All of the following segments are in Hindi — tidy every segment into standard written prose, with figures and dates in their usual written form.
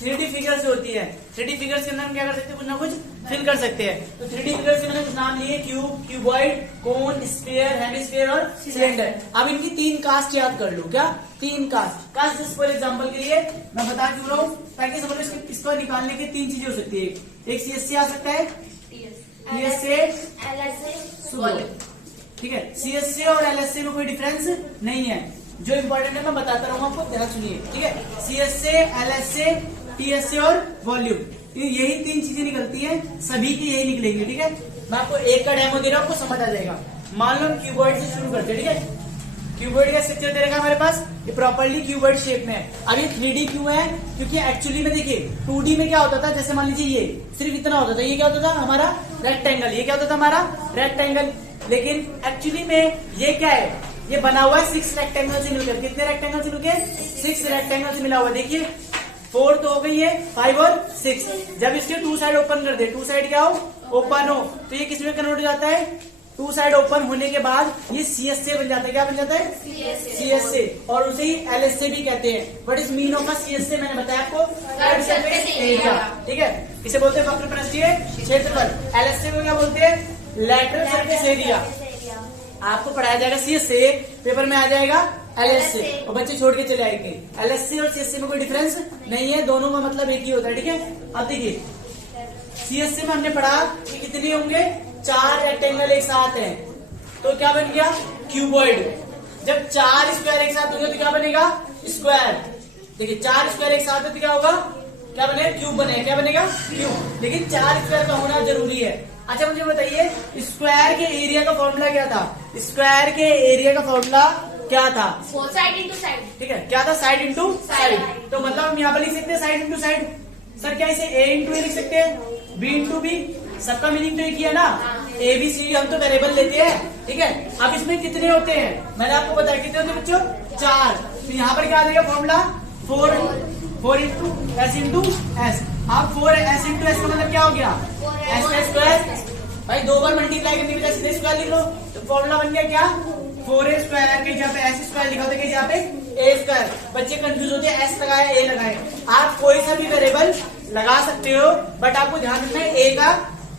3D फिगर्स होती है, 3D फिगर्स के अंदर हम क्या कर सकते हैं, कुछ ना कुछ फिल कर सकते हैं। तो 3D फिगर्स के मैंने कुछ नाम लिए, क्यूब, क्यूबॉइड, कोन, स्फीयर, हेमिस्फीयर और सिलेंडर। अब इनकी 3 कास्ट याद कर लो। क्या 3 कास्ट? जस्ट फॉर एग्जांपल के लिए मैं बता क्यों रहा हूँ, ताकि समझ लो इसको निकालने की 3 चीजें हो सकती है। एक CSC आ सकता है, TSA, ठीक है। CSA और LSA में कोई डिफरेंस नहीं है, जो इंपॉर्टेंट है मैं बताता रहूंगा आपको, ध्यान सुनिए, ठीक है। CSA, LSA, TSA और वॉल्यूम, यही 3 चीजें निकलती हैं, सभी की यही निकलेंगी, ठीक है। मैं आपको एक का डेमो दे रहा हूं, आपको समझ आ जाएगा। मान लो हम क्यूबॉइड से शुरू करते हैं, ठीक है। क्यूबॉइड का स्ट्रक्चर दे रखा हमारे पास, ये प्रॉपर्ली क्यूबॉइड शेप में है। अब ये 3D क्यों है? क्योंकि एक्चुअली में देखिए 2D में क्या होता था, जैसे मान लीजिए ये सिर्फ इतना होता था, ये क्या होता था हमारा रेक्टेंगल, ये क्या होता था हमारा रेक्टेंगल। लेकिन एक्चुअली में ये क्या है, ये बना हुआ है 6 रेक्टेंगल से मिलकर। कितने रेक्टेंगल से मिलकर? 6 रेक्टेंगल से मिला हुआ। देखिए 4 तो हो गई है, 5 और 6। जब इसके 2 साइड ओपन कर दे, 2 साइड क्या हो, ओपन हो, तो ये किसमें कन्वर्ट हो जाता है? 2 साइड ओपन होने के बाद ये CSA बन जाता है। क्या बन जाता है? CSA। और उसे ही LSA भी कहते हैं। What is mean of CSA? मैंने बताया आपको, एरिया, ठीक है। इसे बोलते हैं वक्रपृष्ठीय क्षेत्रफल। LSA को क्या बोलते हैं? Lateral surface area. आपको पढ़ाया जाएगा CSA, पेपर में आ जाएगा LSA, और बच्चे छोड़ के चले आएंगे। LSA और CSA में कोई डिफरेंस नहीं है, दोनों का मतलब एक ही होता है, ठीक है। अब देखिए CSA में हमने पढ़ा कि कितने होंगे, 4 रेक्टेंगल एक साथ हैं, तो क्या बन गया? क्यूबॉइड। जब 4 स्क्वायर एक साथ होंगे तो क्या बनेगा? स्क्वायर। देखिए 4 स्क्वायर एक साथ है तो क्या होगा? क्या बनेगा? क्यूब बनेगा। क्या बनेगा? क्यूब। लेकिन 4 स्क्वायर का होना जरूरी है। अच्छा मुझे बताइए, स्क्वायर के एरिया का फॉर्मूला क्या था? स्क्वायर के एरिया का फॉर्मूला क्या था? साइड इंटू साइड, ठीक है। क्या था? Side into side. तो मतलब हम यहाँ पर लिख सकते हैं साइड इंटू साइड। सर क्या इसे A इंटू ए लिख सकते हैं, B इंटू बी? सबका मीनिंग तो एक ही है ना, ABCD हम तो वेरिएबल लेते हैं, ठीक है। अब इसमें कितने होते हैं, मैंने आपको बताया कितने होते हैं बच्चों? 4। तो यहाँ पर क्या आ जाएगा formula? 4 into S into S। अब 4S इंटू S का मतलब क्या हो गया? S का स्क्वायर। भाई 2 बार मल्टीप्लाई करने के बजाय सीधे स्क्वायर लिख लो, तो फॉर्मूला बन गया क्या? 4A स्क्वायर के जहाँ पे S स्क्वायर लिखा होता है, यहाँ पे A स्क्वायर। बच्चे कंफ्यूज होते हैं, S लगाए A लगाए। आप कोई सा भी वेरिएबल लगा सकते हो, बट आपको ध्यान रखना है A का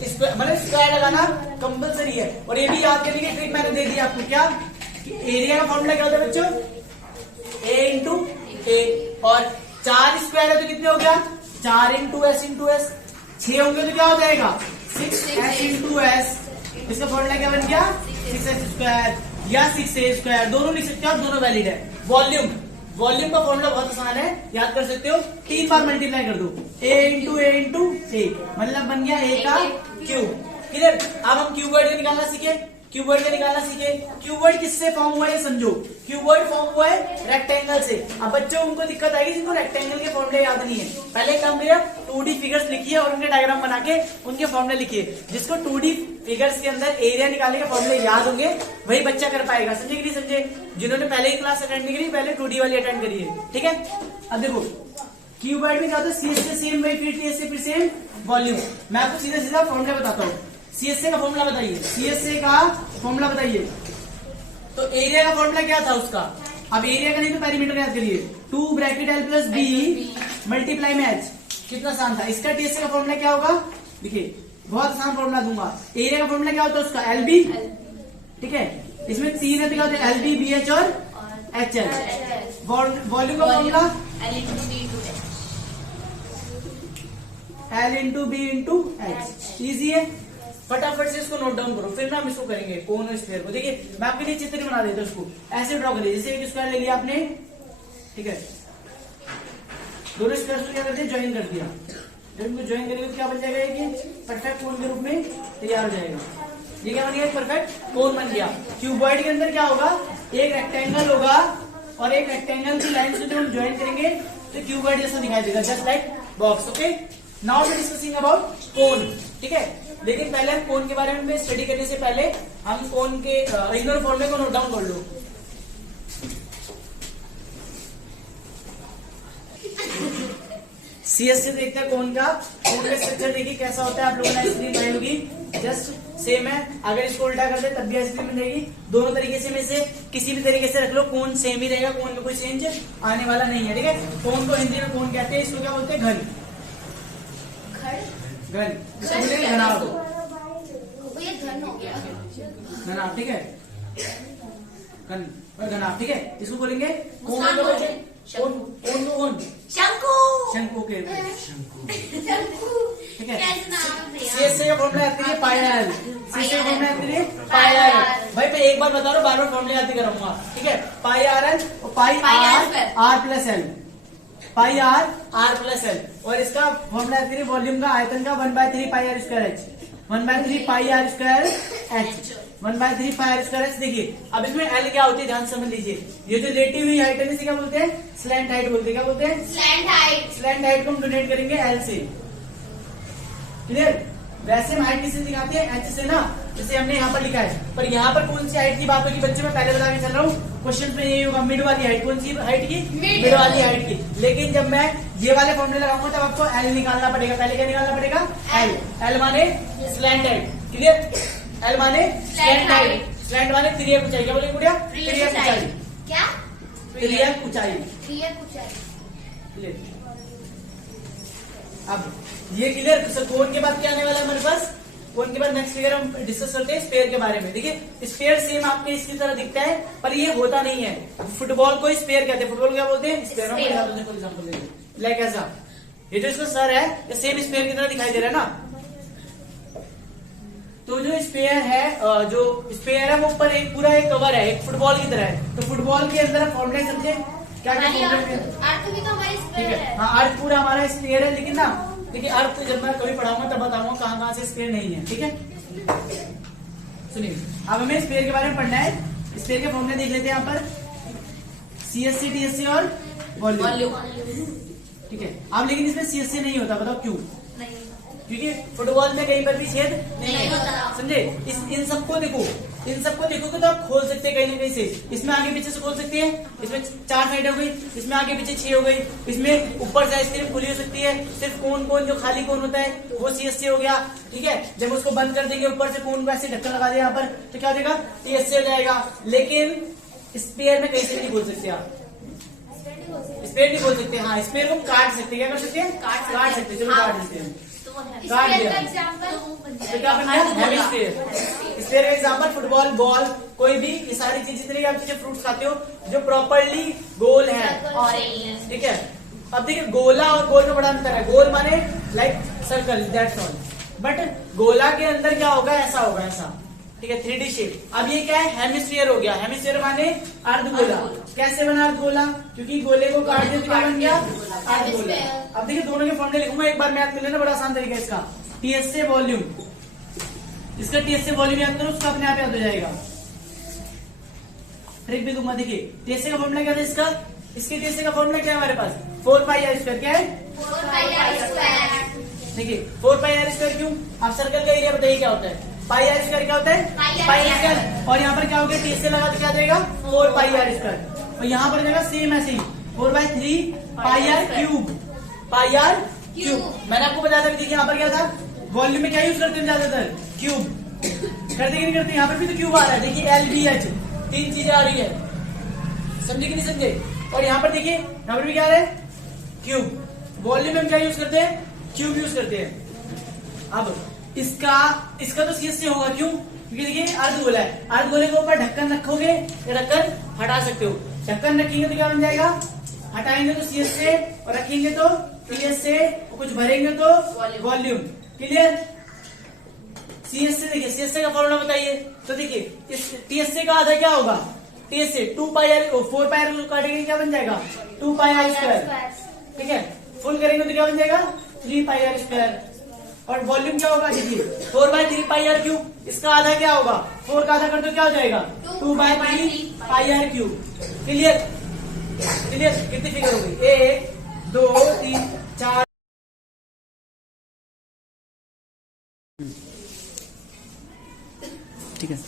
मतलब स्क्वायर लगाना कंपलसरी है। और ये भी याद करने की ट्रिक मैंने दे दी आपको, क्या कि एरिया का फॉर्मूला क्या होता है बच्चों? A into A। और 4 स्क्वायर है तो कितने हो गया? 4 इंटू S इंटू S। 6 होंगे तो क्या हो जाएगा? 6S into S। इसका फॉर्मूला क्या बन गया? 6S स्क्वायर या 6A स्क्वायर, दोनों लिख सकते हो, दोनों वैलिड है। वॉल्यूम, वॉल्यूम का फॉर्मूला बहुत आसान है, याद कर सकते हो, 3 बार मल्टीप्लाई कर दो, A into A into A, मतलब बन गया A का क्यूब। क्लियर? अब हम क्यूबॉइड का निकालना सीखे, क्यूबॉइड का निकालना सीखे। क्यूबॉइड किससे फॉर्म हुआ है समझो, क्यूबॉइड फॉर्म हुआ है रेक्टेंगल से। अब बच्चों उनको दिक्कत आएगी जिनको रेक्टेंगल के फॉर्मूले याद नहीं है, पहले काम करिए 2D फिगर्स लिखिए और उनके डायग्राम बना के उनके फॉर्मूले लिखिए। जिसको 2D फिगर्स के अंदर एरिया निकालने के फॉर्मूले याद होंगे वही बच्चा कर पाएगा। समझे कि नहीं समझे? जिन्होंने पहले ही क्लास अटेंड नहीं करी, पहले 2D वाली अटेंड करिए, ठीक है। अब देखो क्यूबॉइड में क्या होता है, CSA सेम वही, फिर TSA फिर सेम वॉल्यूम। मैं आपको सीधा सीधा फॉर्मूला बताता हूँ। CSA का फॉर्मूला बताइए, CSA का फॉर्मूला बताइए। तो एरिया का फॉर्मूला क्या था उसका? अब एरिया का नहीं तो पेरीमीटर याद करिए, 2 bracket L plus B multiply में H। कितना आसान था। इसका TSA का फॉर्मूला क्या होगा? देखिए बहुत आसान फॉर्मूला दूंगा। एरिया का फॉर्मूला क्या होता है उसका? LB, ठीक है। इसमें 3 है तो क्या होता है? LB, BH और HH। वॉल्यूम का formula L into B into H। Easy है, फटाफट से इसको नोट डाउन करो, फिर ना हम इसको करेंगे कोन स्फीयर को। देखिए मैं आपके लिए चित्र बना देता हूँ, इसको ऐसे ड्रॉ करिए, जैसे एक स्क्वायर ले लिया आपने, ठीक है। दोनों स्क्वायर को क्या कर दिया? ज्वाइन कर दिया। जब इनको ज्वाइन करेंगे तो क्या बन जाएगा? ये परफेक्ट कोन के रूप में तैयार हो जाएगा। ये क्या बन गया? परफेक्ट कोन बन गया। क्यूबॉइड के अंदर क्या होगा? एक रेक्टेंगल होगा और एक रेक्टेंगल की लाइन से जब हम ज्वाइन करेंगे तो क्यूबॉइड जैसा दिखाई देगा, just like box. Okay, now we discussing about cone, ठीक है। लेकिन पहले हम कोन के बारे में स्टडी करने से पहले हम कोन के रेगुलर फॉर्मूले को नोट डाउन कर लो। CS से देखते हैं कौन का कौन का स्ट्रक्चर देखिए कैसा होता है। आप लोगों ने आइसक्रीम बनाई होगी, जस्ट सेम है। अगर इसको उल्टा कर दे तब भी आइसक्रीम बन जाएगी। दोनों तरीके से में से किसी भी तरीके से रख लो, कौन सेम ही रहेगा, कौन में कोई चेंज आने वाला नहीं है। ठीक है, कौन को हिंदी में कौन कहते हैं, इसको क्या बोलते हैं, घन। घन इसको बोलेंगे घनाभ। घनाभ, ठीक है, घन और घनाभ, ठीक है। इसको बोलेंगे कौन को बोलते हैं, कौन शंकु। शंकु के ठीक है। CS का फॉर्मूला याद करिए पाई-आर। CS का फॉर्मूला याद करिए पाई-आर। भाई मैं एक बार बता रहा हूँ, बार बार फॉर्मूला याद कराऊंगा। ठीक है, पाई-आर और pi r r plus l, pi r r plus l. और इसका फॉर्मूला याद करिए वॉल्यूम का, आयतन का 1/3 pi r square h, 1/3 pi r square h, 1/3 pi r square h. देखिए अब इसमें एल क्या होती है, ध्यान समझ लीजिए। ये जो लेटी हुई हाइट है इसे क्या बोलते हैं, स्लैंट हाइट बोलते हैं। क्या बोलते हैं, स्लैंट हाइट। स्लैंट हाइट को हम डोनेट करेंगे एल से। क्लियर। वैसे हम हाइट किससे दिखाते हैं, एच से ना, जैसे हमने यहाँ पर लिखा है। पर यहाँ पर कौन सी हाइट की बात होगी बच्चों, में पहले बता के चल रहा हूँ, क्वेश्चन में यही होगा, मिड वाली हाइट। कौन सी हाइट की, मिड वाली हाइट की। लेकिन जब मैं ये वाले फॉर्मूले लगाऊंगा तब आपको एल निकालना पड़ेगा। पहले क्या निकालना पड़ेगा, एल। एल माने स्लैंट हाइट। क्लियर, एल माने स्लैंट हाइट, स्लैंट माने तिर्यक ऊंचाई। क्या बोलेंगे गुड़िया, तिर्यक ऊंचाई। क्या, तिर्यक ऊंचाई, तिर्यक ऊंचाई। क्लियर। अब ये क्लियर। कोण के बाद क्या आने वाला है हमारे पास, कोण के बाद नेक्स्ट फिगर हम डिस्कस करते हैं स्पेयर के बारे में। देखिए स्पेयर सेम आपके इसकी तरह दिखता है, पर ये होता नहीं है। फुटबॉल को स्पेयर कहते हैं। फुटबॉल क्या बोलते हैं, स्पेयर। फॉर एग्जाम्पल लाइक ऐसा, ये जो इसका सर है ये सेम स्पेयर की तरह दिखाई दे रहा है ना। तो जो स्पेयर है, जो स्पेयर है वो ऊपर एक पूरा एक कवर है, एक फुटबॉल की तरह है। तो फुटबॉल के अंदर फॉर्मूले समझे क्या क्या फॉर्मूले, अर्थ भी तो हमारी ठीक स्पेयर है। है। हाँ, अर्थ पूरा हमारा स्पेयर है, लेकिन ना देखिए अर्थ जब मैं कभी पढ़ाऊंगा तब बताऊंगा कहाँ कहाँ से स्पेयर नहीं है। ठीक है, सुनिए अब हमें स्पेयर के बारे में पढ़ना है। स्पेयर के फॉर्मूले देख लेते हैं यहाँ पर, CSC, TSC और वॉल्यूम। ठीक है, अब लेकिन इसमें CSC नहीं होता, बताओ क्यों, क्योंकि फुटबॉल में कहीं पर भी छेद नहीं होता। समझे, इन सबको देखो, इन सबको देखोगे तो आप खोल सकते हैं कहीं ना कहीं से। इसमें आगे पीछे से खोल सकते हैं, इसमें 4 साइड हो गई, इसमें आगे पीछे 6 हो गई, इसमें ऊपर से आइसक्रीम खुली हो सकती है। सिर्फ कोन जो खाली कोन होता है वो CSC हो गया। ठीक है, जब उसको बंद कर देंगे ऊपर से कोन को ऐसे ढक्कन लगा दिया यहाँ पर, तो क्या हो जाएगा, TSC हो जाएगा। लेकिन स्पेयर में कहीं से भी नहीं खोल सकते आप, स्पेयर नहीं खोल सकते। हाँ, स्पेयर को काट सकते हैं, क्या कर सकते हैं, काट सकते हैं। चलो काट सकते हैं, काट दिया। तो क्या बनना है, हेमिस्फीयर। स्फीयर का एग्जांपल फुटबॉल, बॉल, कोई भी, ये सारी चीज जितनी आप चीजें फ्रूट्स खाते हो जो प्रॉपर्ली गोल है। ठीक है, अब देखिए गोला और गोल में बड़ा अंतर है। गोल माने like circle, that's all. But गोला के अंदर क्या होगा, ऐसा होगा, ऐसा। ठीक है, 3D शेप। अब ये क्या है, हेमिस्फीयर हो गया। हेमिस्फीयर माने अर्धगोला। कैसे बना अर्धगोला, क्योंकि गोले को काट दिया तो क्या बन गया, अर्धगोला। अब देखिए दोनों के फॉर्मूले लिखूंगा, एक बार में याद कर लेना, बड़ा आसान तरीका है इसका। TSC वॉल्यूम, इसका TSC वॉल्यूम याद करो, उसका अपने आप याद हो जाएगा। ट्रिक भी दूंगा, देखिए TSC का फॉर्मूला क्या था इसका, इसके TSC का फॉर्मूला क्या है हमारे पास, 4πr²। क्या है, 4πr²। देखिए 4πr² क्यों, आप सर्कल का एरिया बताइए क्या होता है, πr² क्या होता है, πr²। और यहाँ पर क्या हो गया, TSC लगा तो क्या देगा, 4πr²। और यहाँ पर देगा सेम ऐसे ही 4/3 πr³। πr³ मैंने आपको बताया था। देखिए यहाँ पर क्या था, वॉल्यूम में क्या यूज करते हैं ज्यादातर, क्यूब। करते कि नहीं करते, यहाँ पर भी तो क्यूब आ रहा है। देखिए LBH 3 चीजें आ रही है, समझे कि नहीं समझे। और यहाँ पर देखिए, यहाँ पर भी क्या आ रहा है, क्यूब। वॉल्यूम में हम क्या यूज करते हैं, क्यूब यूज करते हैं। अब इसका तो CSC होगा, क्यों, क्योंकि देखिए अर्धगोला है। अर्धगोले के ऊपर ढक्कन रखोगे या ढक्कन हटा सकते हो। ढक्कन रखेंगे तो क्या बन जाएगा, हटाएंगे तो CSC, और रखेंगे तो TSC, कुछ भरेंगे तो वॉल्यूम। क्लियर। CSC देखिए, CSC का फॉर्मूला बताइए। तो देखिए इस TSC का आधा क्या होगा, TSC 2πr, 4πr को काटेंगे क्या बन जाएगा, 2πr²। ठीक है, फुल करेंगे तो क्या बन जाएगा, 3πr²। और वॉल्यूम क्या होगा, देखिए 4/3 πr³। इसका आधा क्या होगा, 4 का आधा कर दो क्या हो जाएगा, 2/3 πr³। Clear, clear. कितनी फिगर हो गई, 1 2 3 4। ठीक है।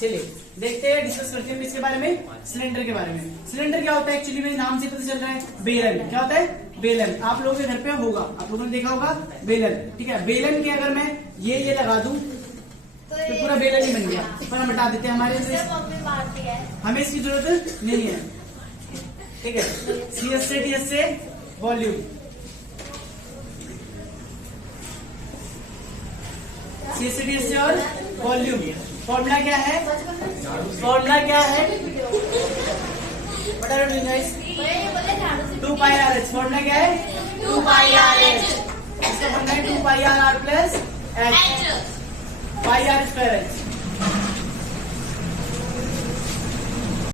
चलिए देखते हैं, डिस्कस करते हैं इसके बारे में, सिलेंडर के बारे में। सिलेंडर क्या होता है एक्चुअली में, नाम से पता चल रहा है, बेलन। क्या होता है? बेलन। आप लोगों के घर पे होगा, आप लोगों ने देखा होगा बेलन, ठीक है। बेलन के अगर मैं ये लगा दूं तो पूरा बेलन ही बन गया, पर हम हटा देते हैं, हमारे से मम्मी मारती है। हमें इसकी जरूरत नहीं है, ठीक है। CS से DS से वॉल्यूम, CS से DS से और वॉल्यूम। फॉर्मूला क्या है? फॉर्मूला क्या है? What are you doing guys? ये बोले झाड़ू से 2 पाई आर एच। फॉर्मूला क्या है? 2 पाई आर एच। इसका फॉर्मूला है 2 pi r r plus h, pi r square H.